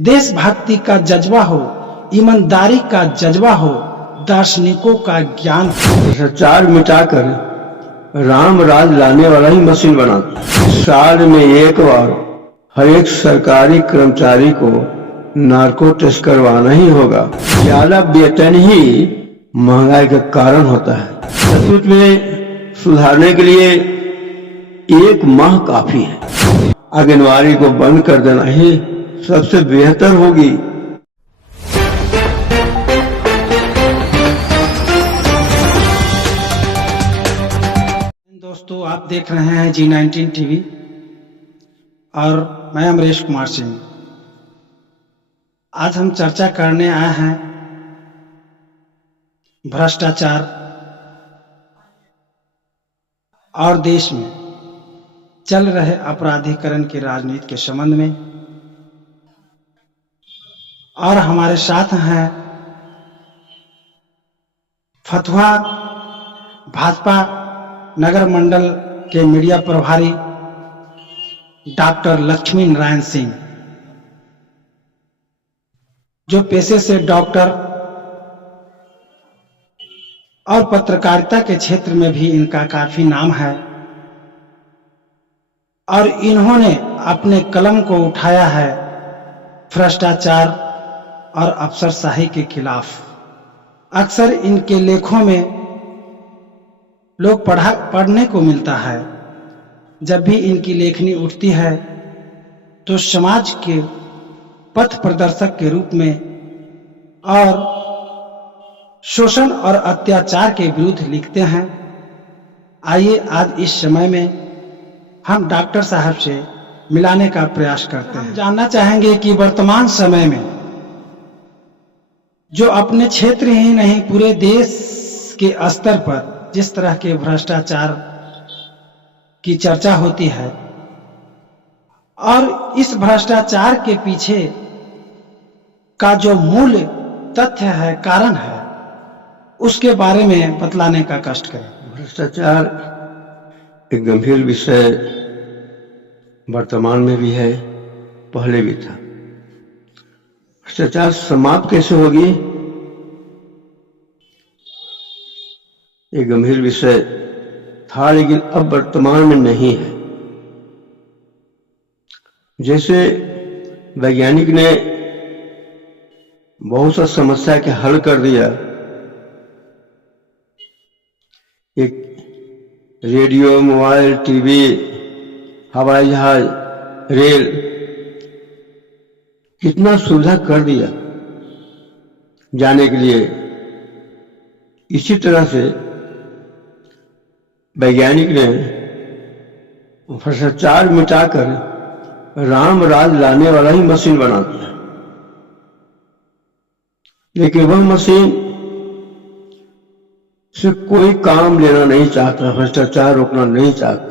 देशभक्ति का जज्बा हो, ईमानदारी का जज्बा हो, दार्शनिकों का ज्ञान हो। भ्रष्टाचार मिटाकर राम राज लाने वाला ही मशीन बनाता है। साल में एक बार हर एक सरकारी कर्मचारी को नार्को टेस्ट करवाना ही होगा। ज्यादा वेतन ही महंगाई का कारण होता है। सचमुच में सुधारने के लिए एक माह काफी है। आंगनवाड़ी को बंद कर देना ही सबसे बेहतर होगी। दोस्तों, आप देख रहे हैं G19 टीवी और मैं अमरेश कुमार सिंह। आज हम चर्चा करने आए हैं भ्रष्टाचार और देश में चल रहे अपराधीकरण की राजनीति के संबंध में। और हमारे साथ हैं फतुहा भाजपा नगर मंडल के मीडिया प्रभारी डॉक्टर लक्ष्मी नारायण सिंह, जो पेशे से डॉक्टर और पत्रकारिता के क्षेत्र में भी इनका काफी नाम है और इन्होंने अपने कलम को उठाया है भ्रष्टाचार और अफसरशाही के खिलाफ। अक्सर इनके लेखों में लोग पढ़ने को मिलता है। जब भी इनकी लेखनी उठती है तो समाज के पथ प्रदर्शक के रूप में और शोषण और अत्याचार के विरुद्ध लिखते हैं। आइए आज इस समय में हम डॉक्टर साहब से मिलाने का प्रयास करते हैं। जानना चाहेंगे कि वर्तमान समय में जो अपने क्षेत्र ही नहीं पूरे देश के स्तर पर जिस तरह के भ्रष्टाचार की चर्चा होती है और इस भ्रष्टाचार के पीछे का जो मूल तथ्य है, कारण है, उसके बारे में बतलाने का कष्ट करें। भ्रष्टाचार एक गंभीर विषय वर्तमान में भी है, पहले भी था। भ्रष्टाचार समाप्त कैसे होगी, एक गंभीर विषय था, लेकिन अब वर्तमान में नहीं है। जैसे वैज्ञानिक ने बहुत सा समस्या के हल कर दिया, एक रेडियो, मोबाइल, टीवी, हवाई जहाज, रेल, कितना सुविधा कर दिया जाने के लिए। इसी तरह से वैज्ञानिक ने भ्रष्टाचार मिटाकर राम राज लाने वाला ही मशीन बना दिया। लेकिन वह मशीन से कोई काम लेना नहीं चाहता, भ्रष्टाचार रोकना नहीं चाहता।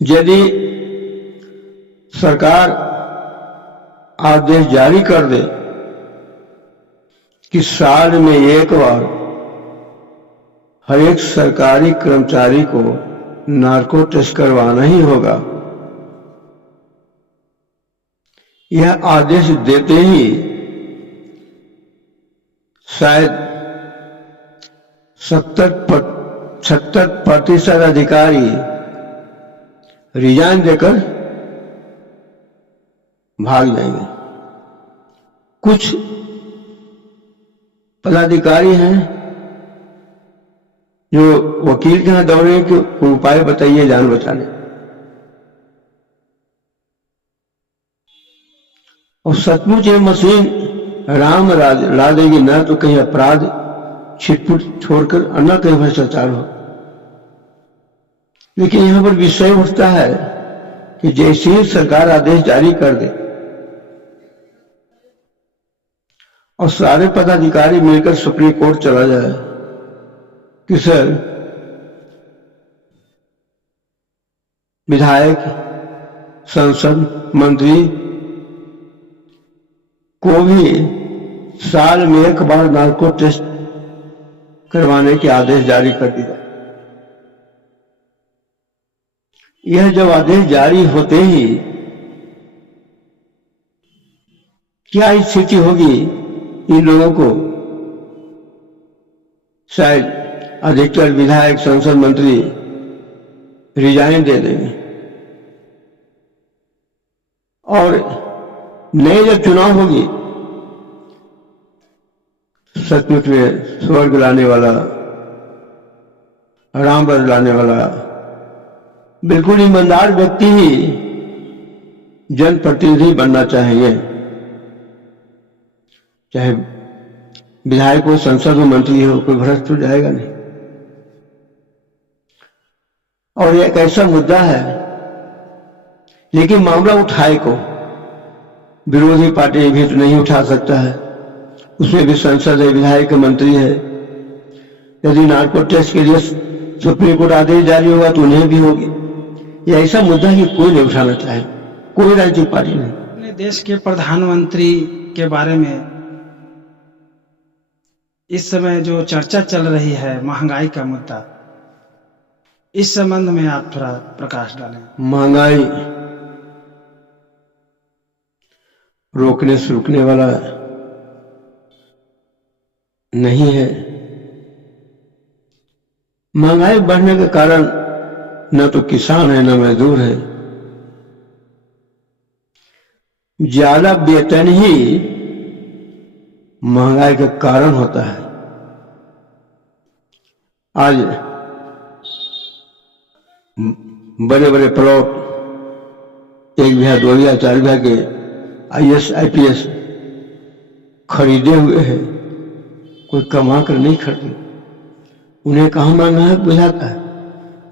यदि सरकार आदेश जारी कर दे कि साल में एक बार हर एक सरकारी कर्मचारी को नार्को टेस्ट करवाना ही होगा, यह आदेश देते ही शायद 70% अधिकारी रिजाइन देकर भाग जाएंगे। कुछ पदाधिकारी हैं जो वकील के यहाँ दौड़े कि कोई उपाय बताइए जान बचाने, और सचमुच ये मशीन राम राज ला देगी, न तो कहीं अपराध छिटपुट छोड़कर और न कहीं भ्रष्टाचार हो। लेकिन यहां पर विषय उठता है कि जैसे ही सरकार आदेश जारी कर दे और सारे पदाधिकारी मिलकर सुप्रीम कोर्ट चला जाए कि सर, विधायक, सांसद, मंत्री को भी साल में एक बार नार्को टेस्ट करवाने के आदेश जारी कर दिया। यह जब आदेश जारी होते ही क्या स्थिति होगी इन लोगों को। शायद अधिकतर विधायक, संसद मंत्री रिजाइन दे देंगे और नए जब चुनाव होगी, सचमुच में स्वर्ग लाने वाला, राम राज्य लाने वाला बिल्कुल ईमानदार व्यक्ति ही जनप्रतिनिधि बनना चाहेंगे। चाहे विधायक हो, संसद हो, मंत्री हो, कोई भ्रष्ट हो जाएगा नहीं। और एक ऐसा मुद्दा है, लेकिन मामला उठाए को विरोधी पार्टी भी तो नहीं उठा सकता है। उसमें भी संसद है, विधायक, मंत्री है। यदि नार्को टेस्ट के लिए सुप्रीम कोर्ट आदेश जारी होगा तो उन्हें भी होगी। यह ऐसा मुद्दा ही कोई नहीं उठाना चाहे, कोई राजनीतिक पार्टी नहीं। अपने देश के प्रधानमंत्री के बारे में इस समय जो चर्चा चल रही है, महंगाई का मुद्दा, इस संबंध में आप थोड़ा प्रकाश डालें। महंगाई रोकने से रुकने वाला नहीं है। महंगाई बढ़ने का कारण न तो किसान है, न मजदूर है। ज्यादा वेतन ही महंगाई का कारण होता है। आज बड़े बड़े प्लॉट 1 बीघा, 2 बीघा, 4 बीघा के IAS, IPS खरीदे हुए हैं, कोई कमा कर नहीं खरीदे। उन्हें कहाँ महंगाई बुझाता है।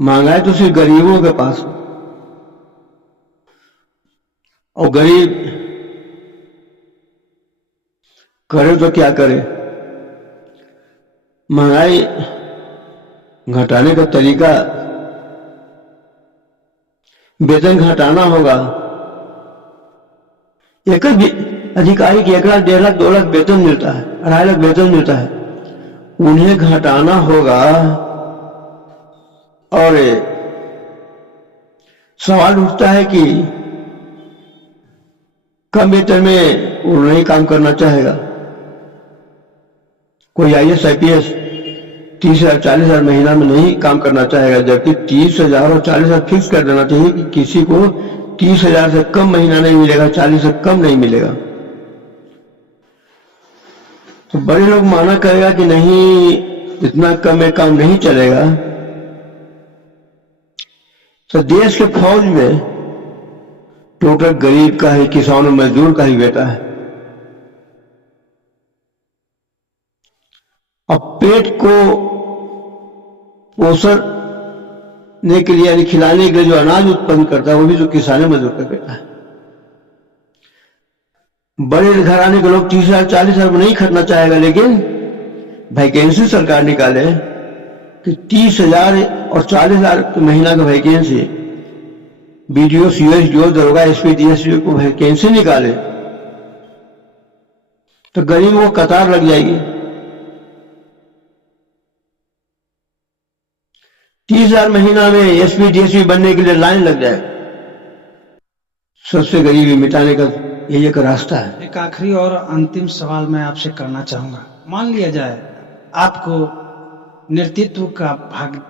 महंगाई तो सिर्फ गरीबों के पास, और गरीब करे तो क्या करे। महंगाई घटाने का तरीका, वेतन घटाना होगा। एक अधिकारी की 1 लाख, 1.5 लाख, 2 लाख वेतन मिलता है, 2.5 लाख वेतन मिलता है, उन्हें घटाना होगा। और सवाल उठता है कि कम वेतन में वो नहीं काम करना चाहेगा। कोई IAS, IPS 30,000, 40,000 महीना में नहीं काम करना चाहेगा, जबकि 30,000 और 40,000 फिक्स कर देना चाहिए कि किसी को 30,000 से कम महीना नहीं मिलेगा, 40 से कम नहीं मिलेगा। तो बड़े लोग माना करेगा कि नहीं, इतना कम में काम नहीं चलेगा। तो देश के फौज में टोटल गरीब का ही, किसान और मजदूर का ही बेटा है। अब पेट को पोषण के लिए, यानी खिलाने के लिए जो अनाज उत्पन्न करता है, वो भी जो किसान मजदूर का बेटा है। बड़े घराने के लोग 30,000, 40,000 में नहीं खरीदना चाहेगा, लेकिन वैकेंसी सरकार निकाले कि 30,000 और 40,000 महीना का वैकेंसी, BDO, CSDO, दरोगा, SP, DSP को वैकेंसी निकाले तो गरीबों को कतार लग जाएगी। 30,000 महीना में SP, DSP बनने के लिए लाइन लग जाए। सबसे गरीबी मिटाने का यही एक रास्ता है। एक आखिरी और अंतिम सवाल मैं आपसे करना चाहूंगा। मान लिया जाए आपको नेतृत्व का भाग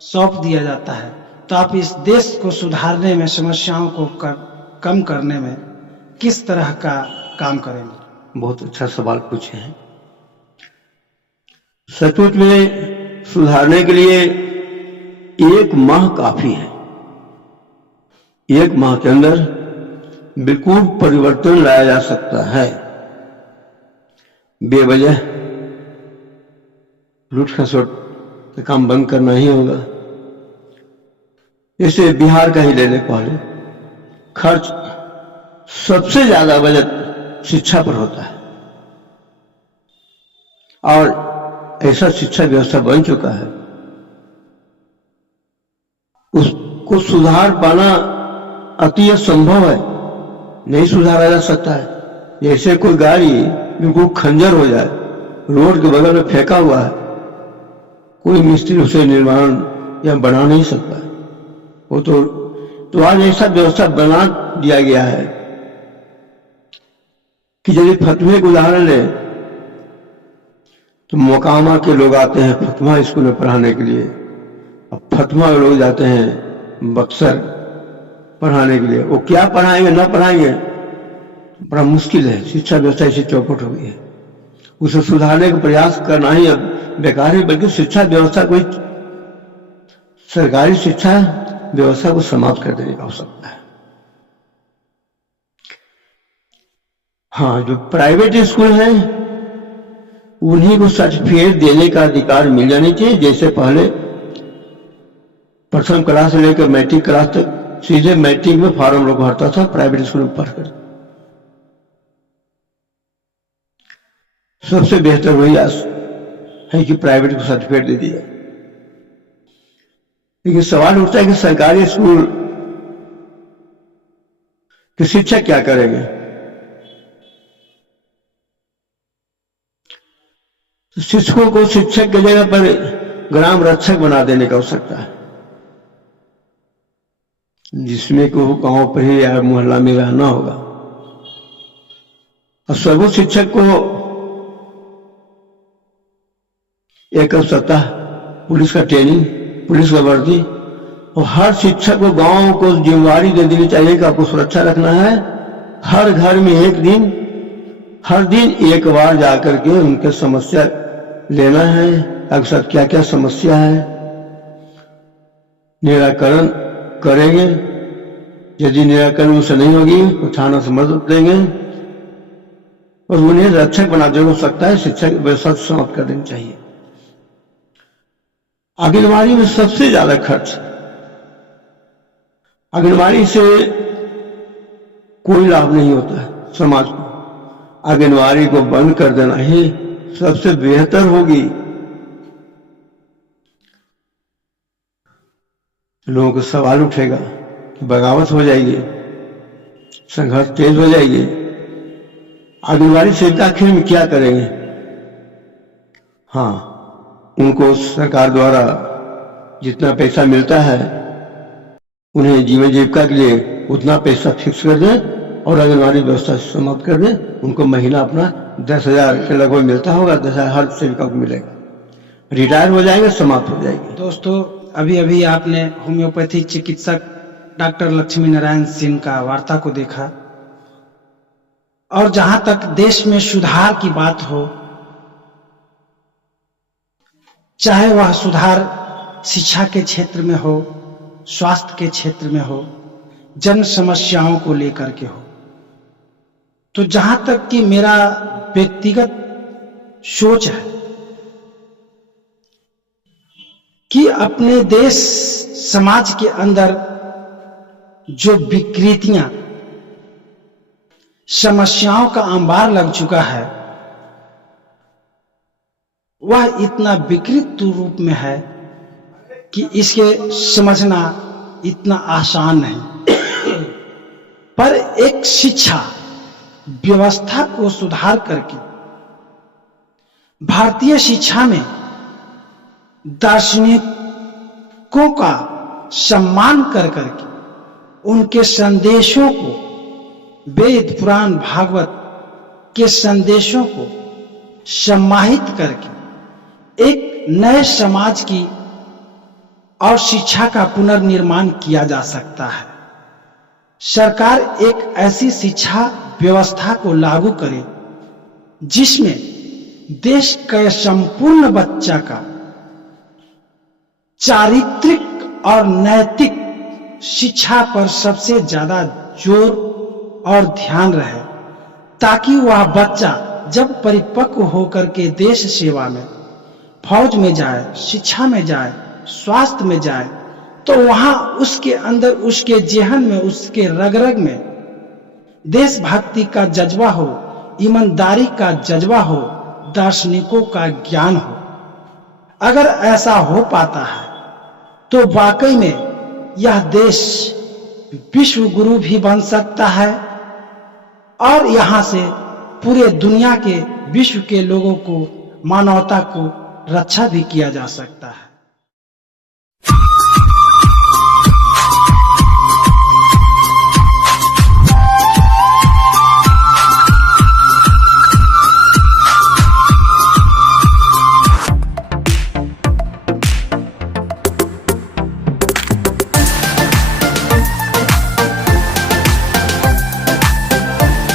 सौंप दिया जाता है, तो आप इस देश को सुधारने में, समस्याओं को कम करने में किस तरह का काम करेंगे? बहुत अच्छा सवाल पूछे हैं। सचमुच में सुधारने के लिए 1 माह काफी है। 1 माह के अंदर बिल्कुल परिवर्तन लाया जा सकता है। बेवजह लूट खसोट का काम बंद करना ही होगा। इसे बिहार का ही ले ले। पहले खर्च सबसे ज्यादा बजट शिक्षा पर होता है, और ऐसा शिक्षा व्यवस्था बन चुका है, उसको सुधार पाना अति असंभव है, नहीं सुधारा जा सकता है। जैसे कोई गाड़ी बिल्कुल खंजर हो जाए, रोड के बगल में फेंका हुआ है, कोई मिस्त्री उसे निर्माण या बना नहीं सकता। वो तो आज ऐसा व्यवस्था बना दिया गया है कि यदि फतवे का उदाहरण ले तो मोकामा के लोग आते हैं फतवा स्कूल में पढ़ाने के लिए, अब फतवा के लोग जाते हैं बक्सर पढ़ाने के लिए। वो क्या पढ़ाएंगे ना पढ़ाएंगे बड़ा मुश्किल है। शिक्षा व्यवस्था इसी चौपट हो गई है, उसे सुधारने का प्रयास करना ही अब बेकार है। बल्कि शिक्षा व्यवस्था कोई सरकारी शिक्षा व्यवस्था को समाप्त कर देने की आवश्यकता है। हाँ, जो प्राइवेट स्कूल हैं उन्हीं को सर्टिफिकेट देने का अधिकार मिल जानी चाहिए। जैसे पहले प्रथम क्लास से लेकर मैट्रिक क्लास तक सीधे मैट्रिक में फॉर्म लोग भरता था प्राइवेट स्कूल में पढ़कर। सबसे बेहतर वही है कि प्राइवेट को सर्टिफिकेट दे दिया। लेकिन सवाल उठता है कि सरकारी स्कूल के शिक्षक क्या करेंगे? तो शिक्षकों को शिक्षक की जगह पर ग्राम रक्षक बना देने की आवश्यकता है, जिसमें कि वो गांव पर ही या मोहल्ला में रहना होगा। और सर्व शिक्षक को एक सप्ताह पुलिस का ट्रेनिंग, पुलिस का वर्दी, और हर शिक्षक को गांव को जिम्मेवारी दे देनी चाहिए कि आपको सुरक्षा रखना है। हर घर में हर दिन एक बार जाकर के उनके समस्या लेना है, अक्सर क्या क्या समस्या है निराकरण करेंगे। यदि निराकरण उनसे नहीं होगी तो थाना से मदद देंगे और उन्हें रक्षक बना देना हो सकता है। शिक्षा की व्यवस्था समाप्त कर देनी चाहिए। आंगनबाड़ी में सबसे ज्यादा खर्च, आंगनबाड़ी से कोई लाभ नहीं होता है समाज को। आंगनबाड़ी को बंद कर देना ही सबसे बेहतर होगी। लोगों को सवाल उठेगा कि बगावत हो जाएगी, संघर्ष तेज हो जाएगी। आंगनबाड़ी सेविका आखिर में क्या करेंगे? हाँ, उनको सरकार द्वारा जितना पैसा मिलता है उन्हें जीवन जीविका के लिए उतना पैसा फिक्स कर दें और आंगनबाड़ी व्यवस्था समाप्त कर दें। उनको महीना अपना 10,000 के लगभग मिलता होगा, 10,000 हर सेविका को मिलेगा। रिटायर हो जाएंगे, समाप्त हो जाएगी। दोस्तों, अभी अभी आपने होम्योपैथिक चिकित्सक डॉक्टर लक्ष्मी नारायण सिंह का वार्ता को देखा। और जहां तक देश में सुधार की बात हो, चाहे वह सुधार शिक्षा के क्षेत्र में हो, स्वास्थ्य के क्षेत्र में हो, जन समस्याओं को लेकर के हो, तो जहां तक कि मेरा व्यक्तिगत सोच है कि अपने देश समाज के अंदर जो विकृतियां, समस्याओं का अंबार लग चुका है, वह इतना विकृत रूप में है कि इसके समझना इतना आसान नहीं। पर एक शिक्षा व्यवस्था को सुधार करके भारतीय शिक्षा में दार्शनिकों का सम्मान कर करके उनके संदेशों को, वेद पुराण भागवत के संदेशों को समाहित करके एक नए समाज की और शिक्षा का पुनर्निर्माण किया जा सकता है। सरकार एक ऐसी शिक्षा व्यवस्था को लागू करे जिसमें देश के संपूर्ण बच्चा का चारित्रिक और नैतिक शिक्षा पर सबसे ज्यादा जोर और ध्यान रहे, ताकि वह बच्चा जब परिपक्व होकर के देश सेवा में, फौज में जाए, शिक्षा में जाए, स्वास्थ्य में जाए, तो वहां उसके अंदर, उसके जेहन में, उसके रग रग में देशभक्ति का जज्बा हो, ईमानदारी का जज्बा हो, दार्शनिकों का ज्ञान हो। अगर ऐसा हो पाता है तो वाकई में यह देश विश्व गुरु भी बन सकता है और यहां से पूरे दुनिया के, विश्व के लोगों को, मानवता को रक्षा भी किया जा सकता है।